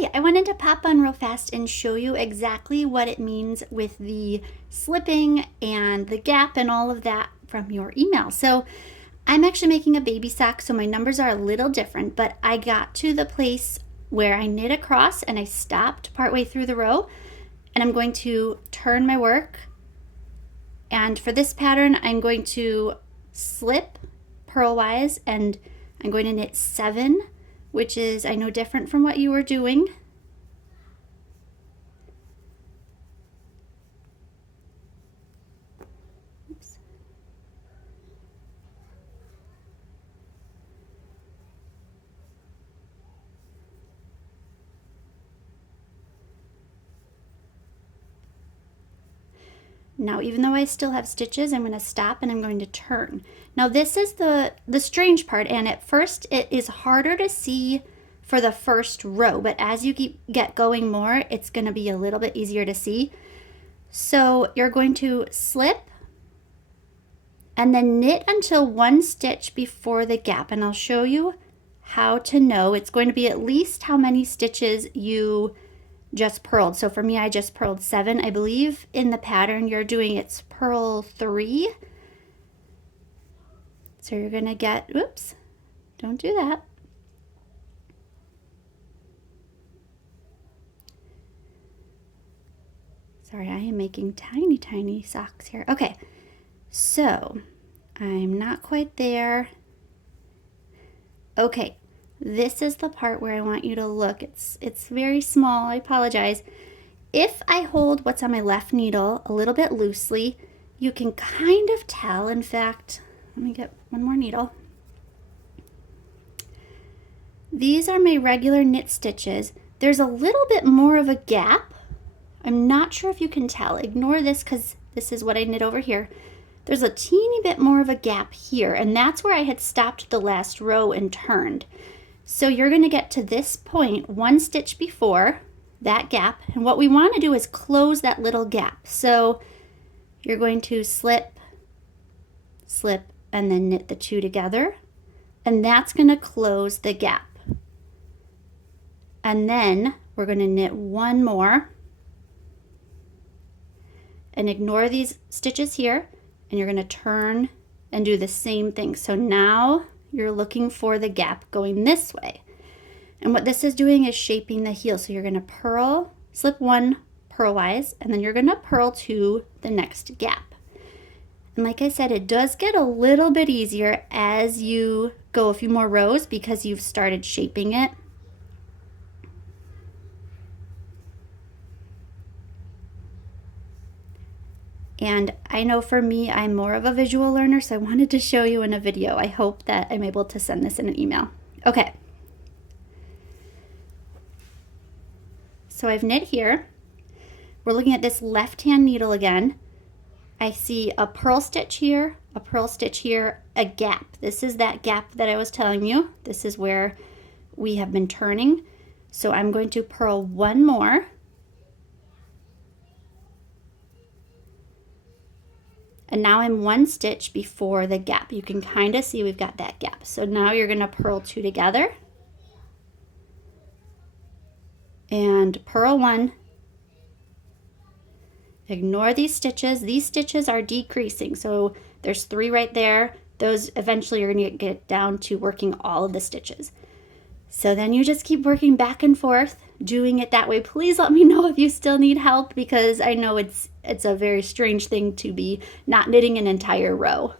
Hi, I wanted to pop on real fast and show you exactly what it means with the slipping and the gap and all of that from your email. So I'm actually making a baby sock, so my numbers are a little different, but I got to the place where I knit across and I stopped partway through the row, and I'm going to turn my work. And for this pattern, I'm going to slip purlwise and I'm going to knit 7, which is, I know, different from what you were doing. Oops. Now, even though I still have stitches, I'm going to stop and I'm going to turn. Now, this is the strange part, and at first it is harder to see for the first row, but as you get going more, it's going to be a little bit easier to see. So you're going to slip and then knit until 1 stitch before the gap, and I'll show you how to know. It's going to be at least how many stitches you just purled. So for me, I just purled 7. I believe in the pattern you're doing it's purl 3. So you're gonna get, oops, don't do that. Sorry, I am making tiny, tiny socks here. Okay, so I'm not quite there. Okay, this is the part where I want you to look. It's very small, I apologize. If I hold what's on my left needle a little bit loosely, you can kind of tell. In fact, let me get one more needle. These are my regular knit stitches. There's a little bit more of a gap. I'm not sure if you can tell. Ignore this because this is what I knit over here. There's a teeny bit more of a gap here, and that's where I had stopped the last row and turned. So you're going to get to this point 1 stitch before that gap, and what we want to do is close that little gap. So you're going to slip, slip, and then knit the 2 together, and that's going to close the gap. And then we're going to knit 1 more and ignore these stitches here, and you're going to turn and do the same thing. So now you're looking for the gap going this way. And what this is doing is shaping the heel. So you're going to purl, slip 1 purlwise, and then you're going to purl to the next gap. And like I said, it does get a little bit easier as you go a few more rows because you've started shaping it. And I know for me, I'm more of a visual learner, so I wanted to show you in a video. I hope that I'm able to send this in an email. Okay. So I've knit here. We're looking at this left-hand needle again. I see a purl stitch here, a purl stitch here, a gap. This is that gap that I was telling you. This is where we have been turning. So I'm going to purl 1 more. And now I'm 1 stitch before the gap. You can kind of see we've got that gap. So now you're going to purl 2 together. And purl 1. Ignore these stitches. These stitches are decreasing. So there's 3 right there. Those eventually you're going to get down to working all of the stitches. So then you just keep working back and forth, doing it that way. Please let me know if you still need help because I know it's a very strange thing to be not knitting an entire row.